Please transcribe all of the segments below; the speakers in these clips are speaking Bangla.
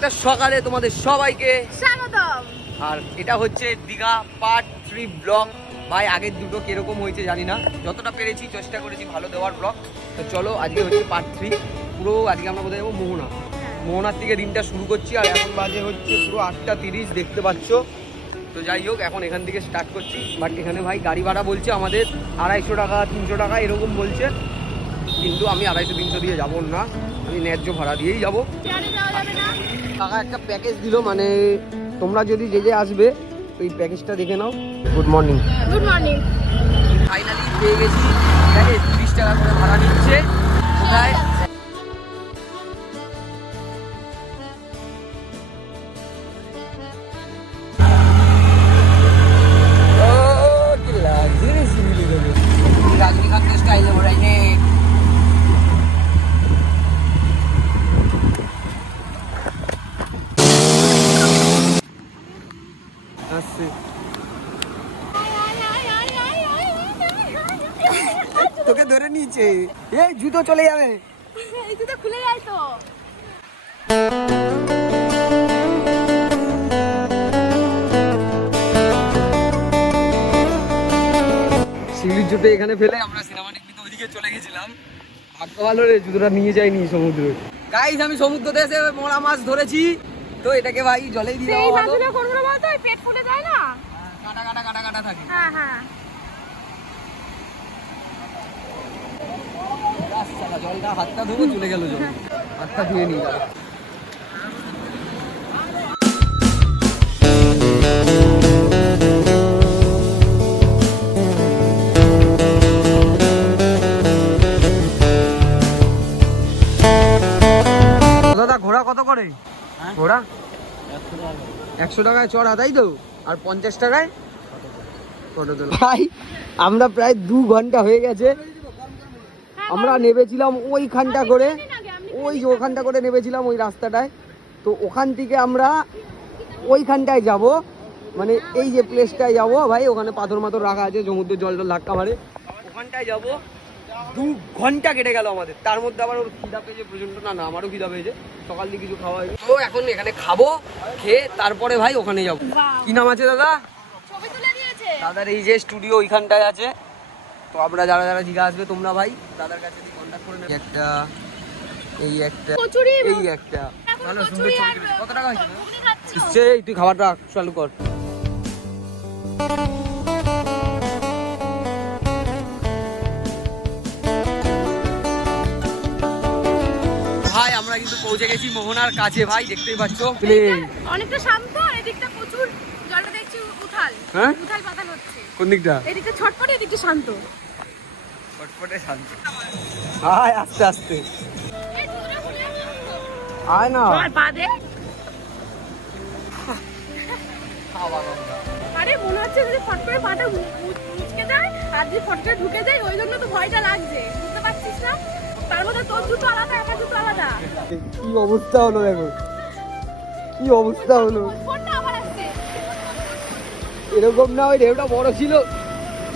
একটা সকালে তোমাদের সবাইকে। স্বাগতম। আর এটা হচ্ছে দীঘা পার্ট থ্রি ব্লগ। ভাই আগের দুটো কীরকম হয়েছে জানি না। যতটা পেরেছি চেষ্টা করেছি ভালো দেওয়ার ব্লগ। তো চলো আজকে হচ্ছে পার্ট থ্রি। পুরো আজকে আমরা কোথায় যাব? মোহনা। মোহনার থেকে দিনটা শুরু করছি আর এখন বাজে হচ্ছে পুরো আটটা তিরিশ দেখতে পাচ্ছ। তো যাই হোক এখন এখান থেকে স্টার্ট করছি। বাট এখানে ভাই গাড়ি ভাড়া বলছে আমাদের আড়াইশো টাকা তিনশো টাকা এরকম বলছে। কিন্তু আমি আড়াইশো তিনশো দিয়ে যাব না। আমি ন্যায্য ভাড়া দিয়েই যাব। টাকা একটা প্যাকেজ দিল মানে তোমরা যদি যে যে আসবে ওই প্যাকেজটা দেখে নাও। Good morning good morning finally পেয়ে গেছি। দেখে তিরিশ টাকা করে ভাড়া নিচ্ছে। কোথায়? জুতো চলে যাবে। এই দুটো খুলে যায় তো। শিউলির জুতো এখানে ফেলে আমরা সিনেমা টিভিতে ওইদিকে চলে গেছিলাম। ভাগ্য ভালো রে জুতোটা নিয়ে যাইনি সমুদ্রে। গাইস আমি সমুদ্রতে এসে মোড়া মাছ ধরেছি। তো এটাকে ভাই জলেই দিয়ে মাছগুলো কোনগুলো বলতো? পেট ফুলে যায় না? কাটা কাটা কাটা কাটা থাকে। হ্যাঁ হ্যাঁ। জলটা হাতটা ধুবো চলে গেল জল। হাতটা ধুয়ে নিয়ে দাদা ঘোড়া কত করে? ঘোড়া? একশো টাকায় চড়া তাই তো? আর পঞ্চাশ টাকায়? ভাই আমরা প্রায় দু ঘণ্টা হয়ে গেছে। আমরা নেবেছিলাম ওইখানটা করে ওই যে ওখানটা করে নেবেছিলাম ওই রাস্তাটায়। তো ওখান থেকে আমরা ওইখানটায় যাব মানে এই যে প্লেসটায় যাব ভাই ওখানে পাথর মাথর রাখা আছে সমুদ্রের জল টল ধাক্কা মারে। ওখানটায় যাব দু ঘণ্টা কেটে গেল আমাদের। তার মধ্যে আবার ওর খিদা পেয়েছে প্রচণ্ড না না আমারও খিদা পেয়েছে। সকাল দিয়ে কিছু খাওয়া হয়নি। তো এখন এখানে খাব খেয়ে তারপরে ভাই ওখানে যাব। কি নাম আছে দাদা? দাদার এই যে স্টুডিও ওইখানটায় আছে। তো আমরা যারা যারা জিগা আসবে তোমরা ভাই দাদার কাছে কন্ট্যাক্ট করে নেবে। একটা এই একটা এই একটা। ভালো সুন্দর ছবি কত টাকা হয়েছে? ইচ্ছে তুই খাবারটা চালু কর। ভাই আমরা কিন্তু পৌঁছে গেছি মোহনার কাছে। ভাই দেখতেই পাচ্ছ। অনেকটা শান্ত আর এদিকটা প্রচুর হ্যাঁ? উথাল পাতাল হচ্ছে। কোন দিকটা? এদিকটা ছটপট এদিকটা শান্ত। ফটফটে শান্ত। আয় আস্তে আস্তে। আয় না। আর খাওয়া গঙ্গা। আরে মনে হচ্ছে যদি ফট করে পাটা মুচকে যায় আর যদি ফট করে ঢুকে যায় ওই জন্য তো ভয়টা লাগছে। বুঝতে পারছিস না? তার মধ্যে তোর দুটো আলাদা আমার দুটো আলাদা। কি অবস্থা হলো দেখো? কি অবস্থা হলো? এরকম না ওই ঢেউটা বড় ছিল।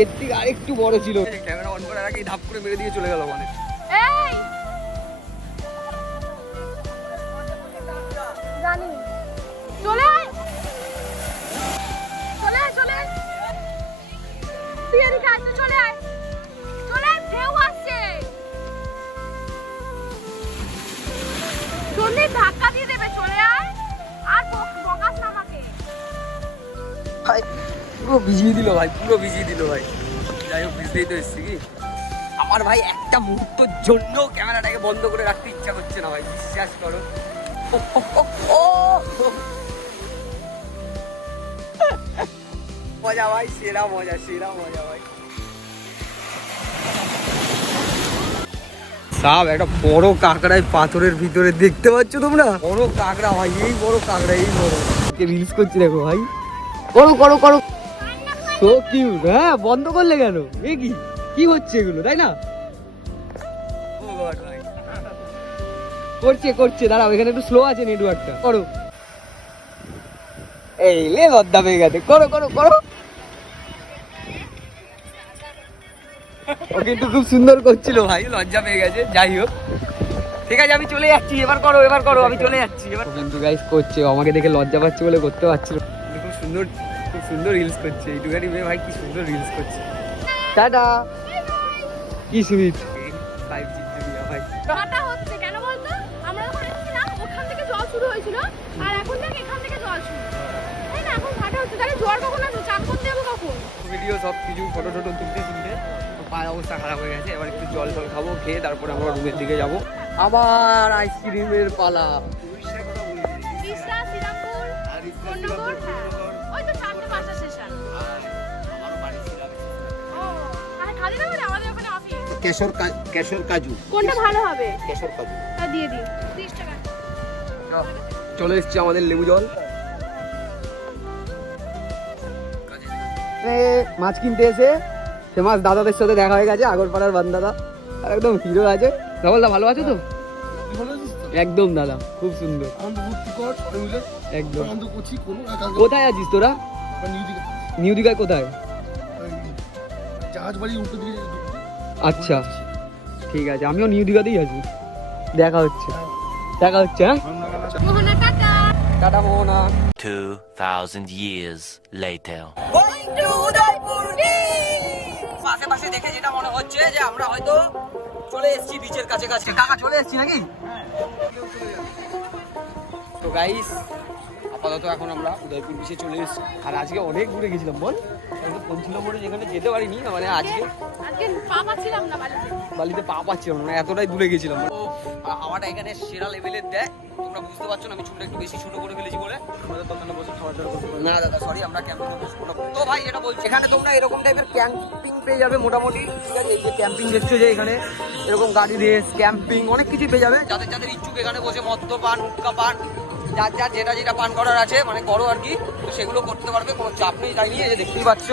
এর থেকে আরেকটু বড় ছিল। ক্যামেরা অন করার আগে ধাপ করে মেরে দিয়ে চলে গেল মানে। জানি। চলে পুরো ভিজিয়ে দিল ভাই, পুরো ভিজিয়ে দিল ভাই। যাই হোক ভিজতেই তো এসছি কি? আমার ভাই একটা মুহূর্তের জন্য ক্যামেরাটাকে বন্ধ করে রাখতে ইচ্ছা করছে না ভাই, বিশ্বাস করো। মজা ভাই, সেরা মজা সেরা মজা ভাই। সাপ একটা বড় কাঁকড়ায় পাথরের ভিতরে দেখতে পাচ্ছ তোমরা? বড় কাঁকড়া ভাই, এই বড় কাঁকড়া, এই বড়। রিলস করছি দেখো ভাই। করো করো করো। তো কিউট হ্যাঁ বন্ধ করলে কেন? এ কি? কি হচ্ছে এগুলো, তাই না? করছে করছে, দাঁড়াও, এখানে একটু স্লো আছে নেটওয়ার্কটা করো। এই লে লদ্দা পেয়ে গেছে। করো করো করো। ও কিন্তু খুব সুন্দর করছিল ভাই, লজ্জা পেয়ে গেছে, যাই হোক। ঠিক আছে, আমি চলে যাচ্ছি, এবার করো এবার করো, আমি চলে যাচ্ছি, এবার কিন্তু গাইস করছে আমাকে দেখে লজ্জা পাচ্ছে বলে করতে পারছিল। খুব সুন্দর। খুব সুন্দর রিলস করছে। এইটুকানি মেয়ে ভাই কি সুন্দর রিলস করছে। টাটা। কি সুইট ফাইভ জি ভাই। হচ্ছে কেন বলতো? আমরা যখন এসেছিলাম ওখান থেকে জল শুরু হয়েছিল আর এখন দেখ এখান থেকে জল শুরু। তাই না? এখন ভাটা হচ্ছে। তাহলে জল কখন আসবে? চান করতে যাব কখন? ভিডিও সব কিছু ফটো টটো তুলতে তুলতে তো পায়ের অবস্থা খারাপ হয়ে গেছে। এবার একটু জল টল খাব খেয়ে তারপরে আমরা রুমের দিকে যাব। আবার আইসক্রিমের পালা। কৃষ্ণা শ্রীরামপুর কেশর কেশর কাজু। কোনটা ভালো হবে? কেশর কাজু। তা দিয়ে দিন। তিরিশ টাকা চলে এসছে আমাদের লেবু জল। মাছ কিনতে এসে ফেমাস দাদাদের সাথে দেখা হয়ে গেছে আগরপাড়ার বান্দাদা আর একদম হিরো আছে। ধবলদা ভালো আছে তো? একদম দাদা খুব সুন্দর। একদম। কোথায় আছিস তোরা? নিউ দীঘায় কোথায়? জাহাজ বাড়ি উল্টো দিকে আচ্ছা ঠিক আছে আমিও নিউ দীঘাতেই আছি। দেখা হচ্ছে দেখা হচ্ছে হ্যাঁ? টাটা। টাটা মোহনা। 2,000 years later. আশেপাশে দেখে যেটা মনে হচ্ছে যে আমরা হয়তো চলে এসেছি বিচের কাছে কাছে কাকা চলে এসেছি নাকি? তো গাইস আপাতত এখন আমরা উদয়পুর বিচে চলে এসেছি। আর আজকে অনেক দূরে গেছিলাম বল? ছিল বলে যেখানে যেতে পারিনি না মানে আজকে বাড়িতে বালিতে। পা পাচ্ছিলাম না এতটাই দূরে গেছিলাম। হাওয়াটা এখানে সেরা লেভেলের দেয় তোমরা বুঝতে পারছ না, আমি চুলটা একটু বেশি ছোট করে ফেলেছি বলে। না দাদা সরি আমরা ক্যাম্পিং তো ভাই যেটা বলছি, এখানে তোমরা এরকম টাইপের ক্যাম্পিং পেয়ে যাবে মোটামুটি। ঠিক আছে ক্যাম্পিং দেখছ যে এখানে, এরকম গাড়ি রেস ক্যাম্পিং অনেক কিছু পেয়ে যাবে। যাদের যাদের ইচ্ছুক এখানে বসে মদ্য পান, হুক্কা পান, যার যার যেটা যেটা পান করার আছে মানে করো আর কি, তো সেগুলো করতে পারবে, কোনো চাপ নেই। তাই নিয়ে দেখতেই পাচ্ছ,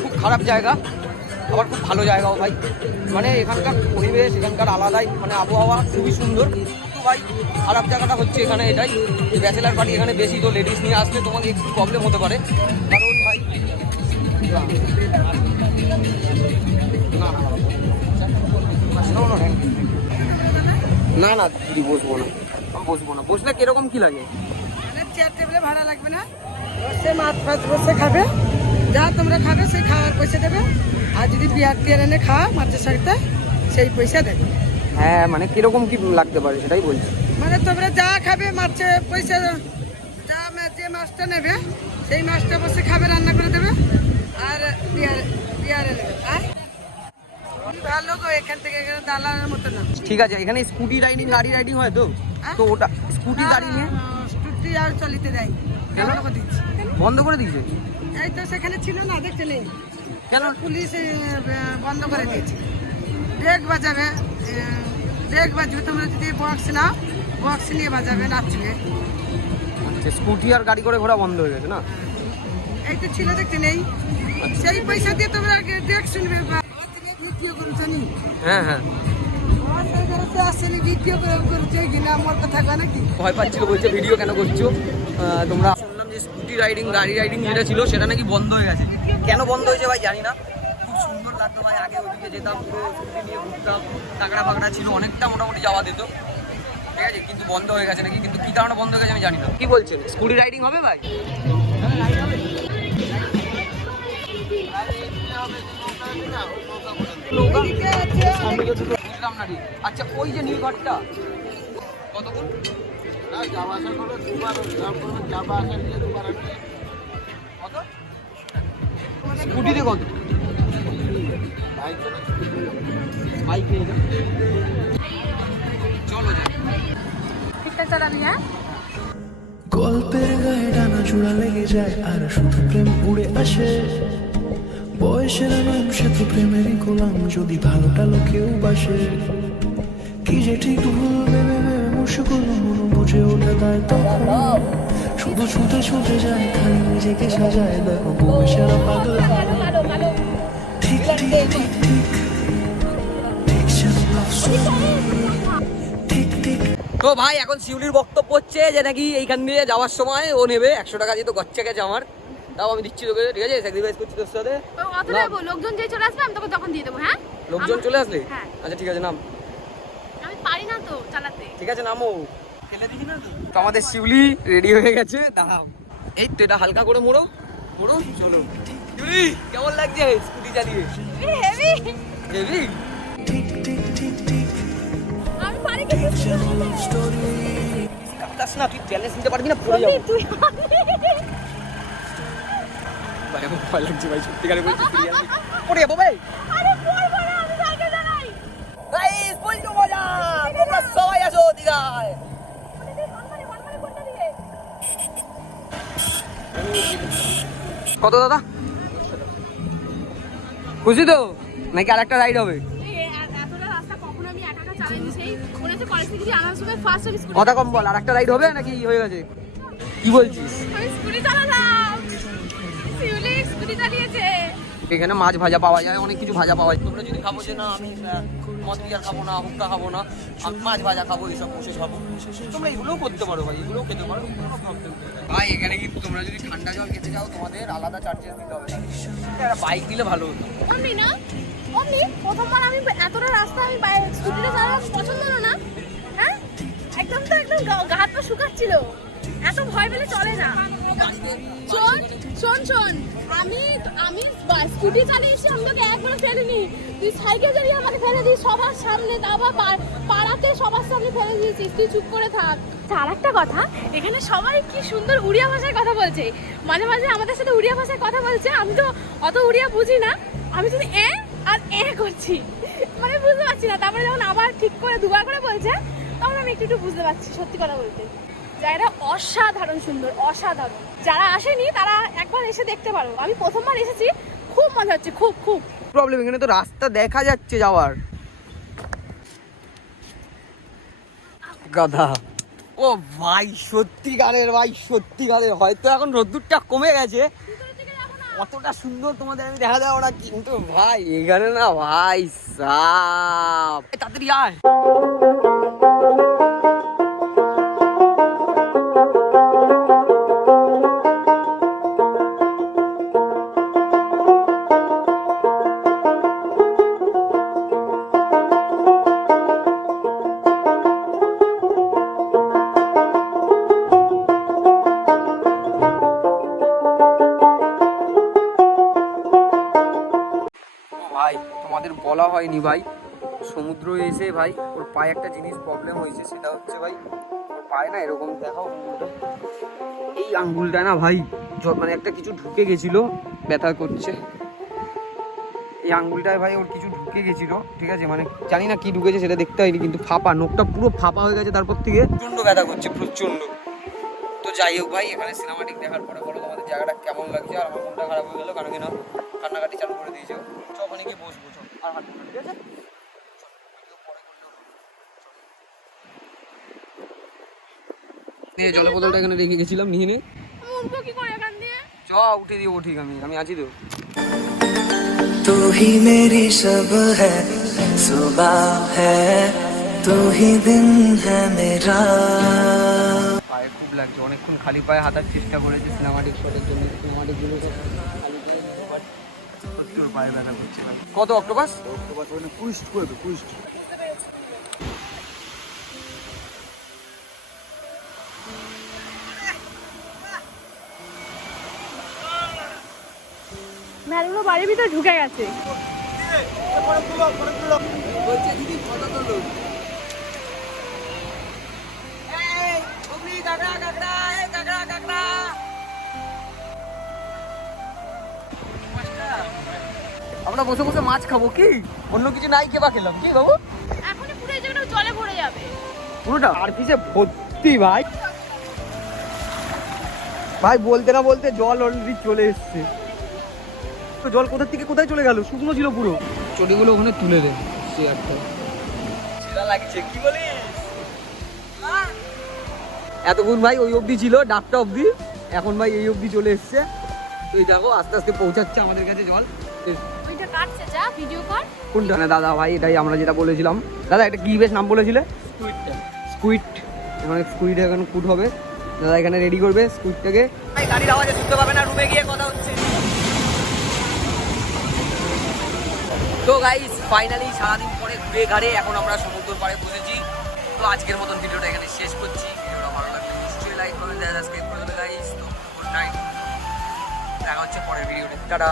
খুব খারাপ জায়গা। আবার খুব ভালো জায়গাও ভাই। মানে এখানকার পরিবেশ এখানকার আলাদাই মানে আবহাওয়া খুবই সুন্দর। কিন্তু ভাই খারাপ জায়গাটা হচ্ছে এখানে এটাই। যে ব্যাচেলার পার্টি এখানে বেশি তো লেডিস নিয়ে আসলে তোমাকে একটু প্রবলেম হতে পারে। কারণ ভাই না, না, দিদি বসবো না। আমি বসবো না। বসলে কীরকম কি লাগে? চেয়ার টেবিলে ভাড়া লাগবে না। সে মাছ ফাছ বসে খাবে। যা তোমরা খাবে সেই খাওয়ার পয়সা দেবে। আর যদি বিয়ার টিয়ার এনে খাওয়া মাছের সাথে সেই পয়সা দেবে হ্যাঁ মানে কীরকম কি লাগতে পারে সেটাই বলছি। মানে তোমরা যা খাবে মাছে পয়সা যা যে মাছটা নেবে সেই মাছটা বসে খাবে রান্না করে দেবে আর বিয়ার বিয়ারে নেবে আর ভালো গো এখান থেকে এখানে দালানের মতো না। ঠিক আছে এখানে স্কুটি রাইডিং গাড়ি রাইডিং হয় তো? তো ওটা স্কুটি গাড়ি নিয়ে? স্কুটি আর চলিতে দেয়। বন্ধ করে দিয়েছে? এই তো সেখানে ছিল না দেখতে নেই। কেন পুলিশ বন্ধ করে দিয়েছে। ব্রেক বাজাবে ব্রেক বাজবে তোমরা যদি বক্স নাও বক্স নিয়ে বাজাবে নাচবে আচ্ছা স্কুটি আর গাড়ি করে ঘোরা বন্ধ হয়ে গেছে না? এই তো ছিল দেখতে নেই। সেই পয়সা দিয়ে তোমরা দেখ শুনবে ভিডিও করছ নি হ্যাঁ হ্যাঁ। ভয় পাচ্ছিল বলছে ভিডিও কেন করছ? তোমরা শুনলাম যে স্কুটি রাইডিং গাড়ি রাইডিং যেটা ছিল সেটা নাকি বন্ধ হয়ে গেছে। কেন বন্ধ হয়েছে ভাই জানি না। খুব সুন্দর লাগতো ভাই আগে ওদিকে যেতাম পুরো স্কুটি নিয়ে ঘুরতাম টাকড়া ফাকড়া ছিল অনেকটা মোটামুটি যাওয়া দিত ঠিক আছে কিন্তু বন্ধ হয়ে গেছে নাকি? কিন্তু কি কারণে বন্ধ হয়ে গেছে আমি জানি না। কি বলছেন? স্কুটি রাইডিং হবে ভাই? বুঝলাম না ঠিক আচ্ছা ওই যে নীল ঘরটা কতক্ষণ কত স্কুটিতে কত? বাইক চলো গল্পের গায়ে ডানা জোড়া লেগে যায় আর শুধু প্রেম উড়ে আসে। বয়সের নাম সে তো প্রেমেরই গোলাম যদি ভালোটা লোকেও বাসে। কি যে ঠিক ভুল ভেবে ভেবে মুশকুল মন বুঝে ওঠে তার তখন। শুধু ছুটে ছুটে যায় খালি নিজেকে সাজায় দেখো বউ সারা পাগল ঠিক ঠিক ঠিক ঠিক তো ভাই এখন শিউলির বক্তব্য হচ্ছে যে নাকি এইখান দিয়ে যাওয়ার সময় ও নেবে একশো টাকা যেহেতু গচ্চা গেছে আমার। তাও আমি দিচ্ছি তোকে ঠিক আছে? স্যাক্রিফাইস করছি তোর সাথে। লোকজন যে চলে আসবে আমি তোকে তখন দিয়ে দেবো হ্যাঁ? লোকজন চলে আসলে? হ্যাঁ। আচ্ছা ঠিক আছে নাম। আমি পারি না তো চালাতে। ঠিক আছে নামো। তো? আমাদের শিউলি রেডি হয়ে গেছে দাঁড়াও। এই তো এটা হালকা করে মোড়ো মোড়ো চলো। শিউলি কেমন লাগছে? স্কুটি চালিয়ে। হেভি হেভি ঠিক ঠিক ঠিক ঠিক আমি পারি কিছু কাপতাস না তুই চ্যালেঞ্জ নিতে পারবি না পড়ে যাব। তুই ভাই আমার ভয় লাগছে ভাই সত্যিকারে বলছি seriously। পড়ে যাব ভাই। আরে পড়ব না আমি সাইকেল চালাই গাইস বলছো মজা? তোমরা সবাই আসো দিঘায় হনমানে হনমানে কোনটা দিকে কত দাদা? খুশি তো? নাকি আরেকটা রাইড হবে? কথা কম বল আরেকটা রাইড হবে নাকি হয়ে গেছে? কি বলছিস? এখানে মাছ ভাজা পাওয়া যায় অনেক কিছু ভাজা পাওয়া যায়। তোমরা যদি খাব যে না আমি মদ বিয়ার খাব না হুক্কা খাব না মাছ ভাজা খাব এইসব বসে খাব। তোমরা এগুলোও করতে পারো ভাই এগুলোও খেতে পারো কোনো ভাই এখানে কিন্তু তোমরা যদি ঠান্ডা জল খেতে যাও তোমাদের আলাদা চার্জেস দিতে হবে। একটা বাইক দিলে ভালো হতো। অমনি না? অমনি? প্রথমবার আমি এতটা রাস্তা আমি স্কুটিটা চালানো পছন্দ হলো না। হ্যাঁ? একদম তো একদম গা হাত পা শুকাচ্ছিল। এত ভয় পেলে চলে না। শোন শোন শোন। আমি আমি স্কুটি চালিয়েছি, আমি তোকে একবারও ফেলিনি। তুই সাইকেল চালিয়ে আমাকে ফেলে দিস, সবার সামনে, তা আবার পা- পাড়াতে সবার সামনে ফেলে দিয়েছিস। তুই চুপ করে থাক। আর একটা কথা, এখানে সবাই কি সুন্দর উড়িয়া ভাষায় কথা বলছে। মাঝে মাঝে আমাদের সাথে উড়িয়া ভাষায় কথা বলছে, আমি তো অত উড়িয়া বুঝি না। আমি শুধু এ আর এ করছি। মানে বুঝতে পারছি না। তারপরে যখন আবার ঠিক করে দুবার করে বলছে, তখন আমি একটু একটু বুঝতে পারছি, সত্যি কথা বলতে। জায়গাটা অসাধারণ সুন্দর অসাধারণ। যারা আসেনি তারা একবার এসে দেখতে পারো। আমি প্রথমবার এসেছি খুব মজা হচ্ছে খুব খুব। প্রবলেম এখানে তো রাস্তা দেখা যাচ্ছে যাওয়ার। গাধা। ও ভাই সত্যিকারের ভাই সত্যিকারের। হয়তো এখন রোদ্দুরটা কমে গেছে। অতটা সুন্দর তোমাদের আমি দেখা দেওয়া না কিন্তু ভাই এখানে না ভাই সাপ। এ, তাড়াতাড়ি আয়। বলা ভাই। সমুদ্র এসে ভাই ওর পায়ে একটা জিনিস প্রবলেম হয়েছে, সেটা হচ্ছে ভাই ওর পায়ে না এরকম, দেখাও। এই আঙ্গুলটা না ভাই মানে একটা কিছু ঢুকে গেছিল, ব্যথা করছে। এই আঙ্গুলটায় ভাই ওর কিছু ঢুকে গেছিল, ঠিক আছে? মানে জানি না কি ঢুকেছে, সেটা দেখতে হয়নি, কিন্তু ফাঁপা, নোখটা পুরো ফাঁপা হয়ে গেছে তারপর থেকে। প্রচণ্ড ব্যথা করছে, প্রচণ্ড। তো যাই হোক ভাই, এখানে সিনেমাটিক দেখার পরে, বলো তোমাদের জায়গাটা কেমন লাগছে? আর আমার মনটা খারাপ হয়ে গেলো, কারণ কিনা কান্নাকাটি চালু করে দিয়েছে। ওখানে গিয়ে বসবো আর হাঁটবো না, ঠিক আছে চল, ভিডিও পরে করলে হবে। চল। নিয়ে জলের বোতলটা এখানে রেখে গেছিলাম নিয়ে নে আমি উঠবো কি করে এখান দিয়ে চ উঠে দিব ঠিক আমি আমি আছি তো तू ही मेरी सब है सुबह है तू ही दिन है मेरा পায়ে খুব লাগছে অনেকক্ষণ খালি পায়ে হাঁটার চেষ্টা করেছি সিনেমাটিক শটের জন্য সিনেমাটিক গুলো ওর পায়ে ব্যথা কত অক্টোপাস? ম্যালগুলো বাড়ির ভিতরে ঢুকে গেছে। বলছে দিদি কত তোলো। আমরা বসে বসে মাছ খাব কি? অন্য কিছু নাই কেবা খেলাম। কি বাবু? এখনই পুরো এই জায়গাটা জলে ভরে যাবে। পুরোটা? আর পিছে ভর্তি ভাই? ভাই বলতে না বলতে জল অলরেডি চলে এসছে। তো জল কোথা থেকে কোথায় চলে গেল? শুকনো ছিল পুরো। চটিগুলো ওখানে তুলে দে চেয়ারটা সেটা লাগছে কি বলিস? এতক্ষণ ভাই ওই অবধি ছিল ডাকটা অবধি। এখন ভাই এই অবধি চলে এসছে। তো এই দেখো আস্তে আস্তে পৌঁছাচ্ছে আমাদের কাছে জল। কাটছে যা ভিডিও কর। কোনটা? না দাদা ভাই এটাই আমরা যেটা বলেছিলাম। দাদা এটা কি বেশ নাম বলেছিলে? স্কুইড মানে স্কুইড এখন কুট হবে। দাদা এখানে রেডি করবে স্কুইডটাকে গাড়ির আওয়াজে শুনতে পাবে না রুমে গিয়ে কথা হচ্ছে। তো গাইস ফাইনালি সারাদিন পরে ঘুরে ঘাড়ে এখন আমরা সমুদ্র পাড়ে বসেছি। তো আজকের মতন ভিডিওটা এখানে শেষ করছি। ভিডিওটা ভালো লাগলে নিশ্চয়ই লাইক করবেন সাবস্ক্রাইব করে দেবে গাইস তো গুড নাইট দেখা হচ্ছে পরের ভিডিওতে টাটা।